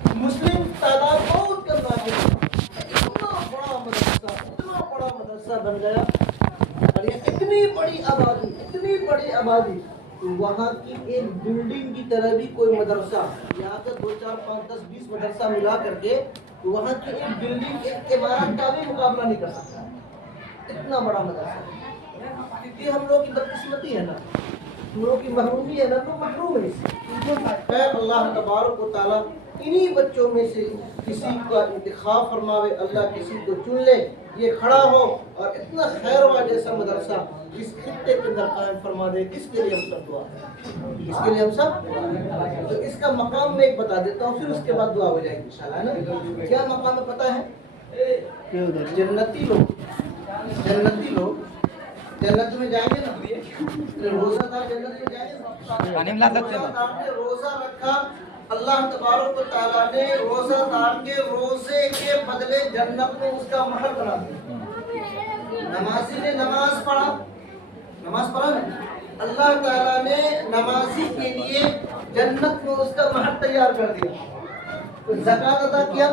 مسلم تعداد بہت کم آ گئی، اتنا بڑا مدرسہ بن گیا، اور یہ اتنی بڑی آبادی وہاں کی ایک بلڈنگ کی طرح بھی کوئی مدرسہ، یہاں کا 2 4 5 10 20 مدرسہ ملا کر کے وہاں کی ایک بلڈنگ ایک عمارت کا بھی مقابلہ نہیں کر سکتا، اتنا بڑا مدرسہ۔ کیونکہ ہم لوگ کی بدقسمتی ہے نا، ہم لوگ کی محرومی ہے نا، تو محروم ہے اس سے۔ خیر اللہ تبارک و تعالیٰ انہی بچوں میں سے کسی کا انتخاب فرماوے، اللہ کسی کو چن لے، یہ کھڑا ہو اور اتنا خیروا جیسا مدرسہ اس خطے کے اندر قائم فرما دے۔ اس کے لیے ہم سب دعا کریں، اس کے لیے ہم سب، تو اس کا مقام میں ایک بتا دیتا ہوں، پھر اس کے بعد دعا ہو جائے گی انشاءاللہ، ہے نا؟ کیا مقام ہے پتہ ہے؟ جنتی لوگ جنت میں جائیں گے نا، روزہ دار جنت میں جائیں گے نا، روزہ دار نے روزہ رکھا، اللہ تبارک و تعالیٰ نے روزہ دار کے روزے کے بدلے جنت میں اس کا محل بنا دیا۔ نمازی نے نماز پڑھا نا، اللہ تعالیٰ نے نمازی کے لیے جنت میں اس کا محل تیار کر دیا۔ زکات ادا کیا،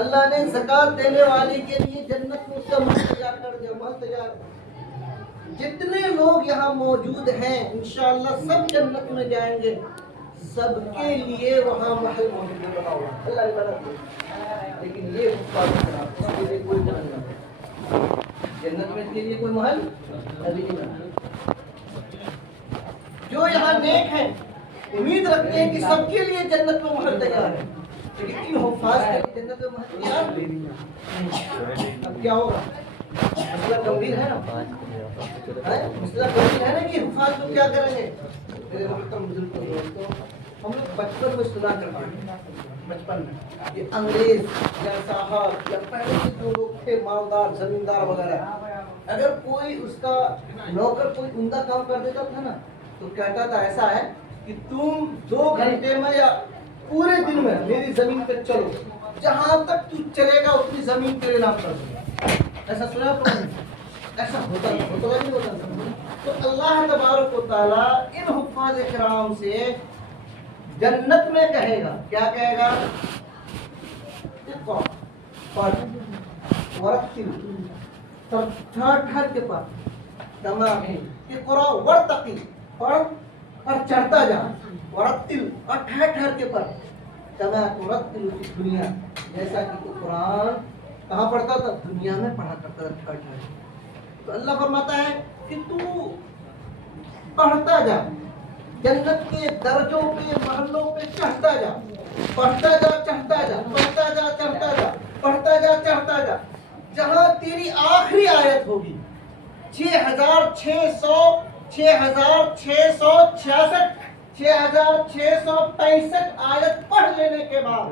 اللہ نے زکات دینے والے کے لیے جنت میں اس کا محل تیار کر دیا، محل تیار۔ جتنے لوگ یہاں موجود ہیں انشاءاللہ سب جنت میں جائیں گے، سب کے لیے وہاں محل موجود بنا ہوا، اللہ عبادت دے۔ لیکن یہ اس کے لیے کوئی محل نہیں، جنت میں کے لیے کوئی محل ابھی نہیں بنا۔ جو یہاں نیک ہیں امید رکھتے ہیں کہ سب کے لیے جنت میں محل تیار ہے، لیکن ان حفاظ کے لیے جنت میں محل تیار نہیں۔ اب کیا ہوگا؟ مسئلہ گمبھیر ہے نا، مسئلہ گمبھیر ہے نا کہ حفاظ کو کیا کریں گے؟ میرے محترم بزرگوں دوستوں، ہم لوگ بچپن میں سنا کرتے ہیں، بچپن میں یہ انگریز یا صاحب یا پہلے کے جو لوگ تھے مالدار زمیندار وغیرہ، اگر کوئی اس کا نوکر کوئی عمدہ کام کر دیتا تھا نا تو کہتا تھا ایسا ہے کہ تم 2 گھنٹے میں یا پورے دن میں میری زمین پہ چلو، جہاں تک تو چلے گا اتنی زمین تیرے نام کر دوں۔ ایسا سنا آپ نے؟ ایسا ہوتا نہیں ہوتا تھا۔ تو اللہ تبارک و تعالیٰ ان حفاظ کرام سے جنت میں کہے گا، کیا کہے گا؟ ٹھہر کے پاس تمام کہ قرآن ورتقی، پڑھ اور چڑھتا جا، ورتل اور ٹھہر کے پڑھ، کما ترتل فی الدنیا، جیسا کہ تو قرآن کہاں پڑھتا تھا؟ دنیا میں پڑھا کرتا تھا ٹھہر۔ تو اللہ فرماتا ہے کہ تو پڑھتا جا، جنت کے درجوں پہ محلوں پہ چڑھتا جا، پڑھتا جا چڑھتا جا، پڑھتا جا چڑھتا جا، پڑھتا جا چڑھتا جا، جہاں تیری آخری آیت ہوگی 6665 آیت پڑھ لینے کے بعد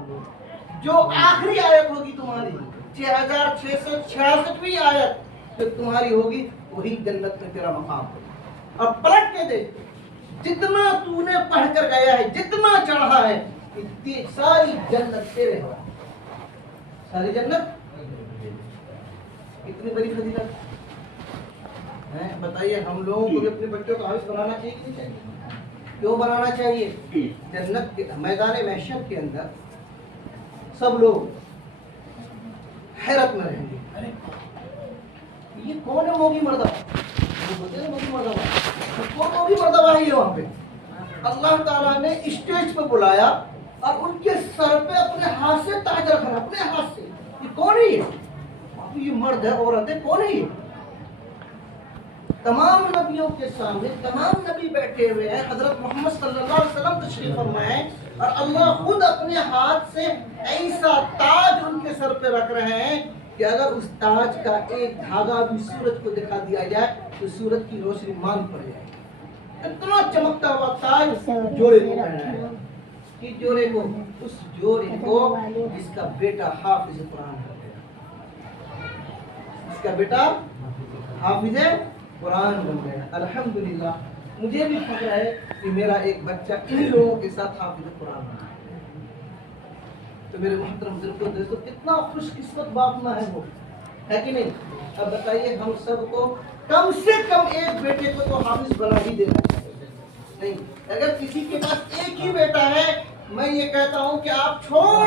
جو آخری آیت ہوگی تمہاری 6666ویں آیت جو تمہاری ہوگی وہی جنت میں تیرا مقام ہوگا۔ اور پلٹ کے دیکھ، جتنا تو نے پڑھ کر گیا ہے، جتنا چڑھا ہے، ساری جنت تیرے ہو، ساری جنت۔ کتنی بڑی فضیلت ہے، بتائیے۔ ہم لوگوں کو بھی اپنے بچوں کو حافظ بنانا چاہیے کہ نہیں چاہیے؟ کیوں بنانا چاہیے؟ جنت کے میدان محشر کے اندر سب لوگ حیرت میں رہیں گے، ارے یہ کون ہے موگی مردہ؟ وہ بولتے ہیں موگی مردہ، کون موگی مردہ وہی ہے؟ وہاں پہ اللہ تعالیٰ نے اسٹیج پہ بلایا اور ان کے سر پہ اپنے ہاتھ سے تاج رکھا، اپنے ہاتھ سے۔ یہ کون ہے؟ یہ مرد ہے، عورت ہے، کون ہے یہ؟ تمام نبیوں کے سامنے تمام نبی بیٹھے ہوئے ہیں، حضرت محمد صلی اللہ علیہ وسلم تشریف فرمائے اور اللہ خود اپنے ہاتھ سے ایسا تاج ان کے سر پہ رکھ رہے ہیں کہ اگر اس تاج کا ایک دھاگا بھی سورج کو دکھا دیا جائے تو سورج کی روشنی مان پڑ جائے۔ اتنا چمکتا ہوا تاج جوڑے کو پہنا ہے، کہ جوڑے کو، اس جوڑے کو جس کا بیٹا حافظ قرآن ہے، اس کا بیٹا حافظ قرآن بن گیا۔ الحمدللہ مجھے بھی فخر ہے کہ میرا ایک بچہ ان لوگوں کے ساتھ حافظ قرآن بنا ہے۔ تو میرے محترم بزرگوں دوستو، کتنا خوش قسمت باپ ماں ہے وہ، ہے کہ نہیں؟ اب بتائیے ہم سب کو کم سے کم ایک بیٹے کو تو حافظ بنا ہی دینا چاہیے، نہیں؟ اگر کسی کے پاس ایک ہی بیٹا ہے، میں یہ کہتا ہوں کہ آپ چھوڑ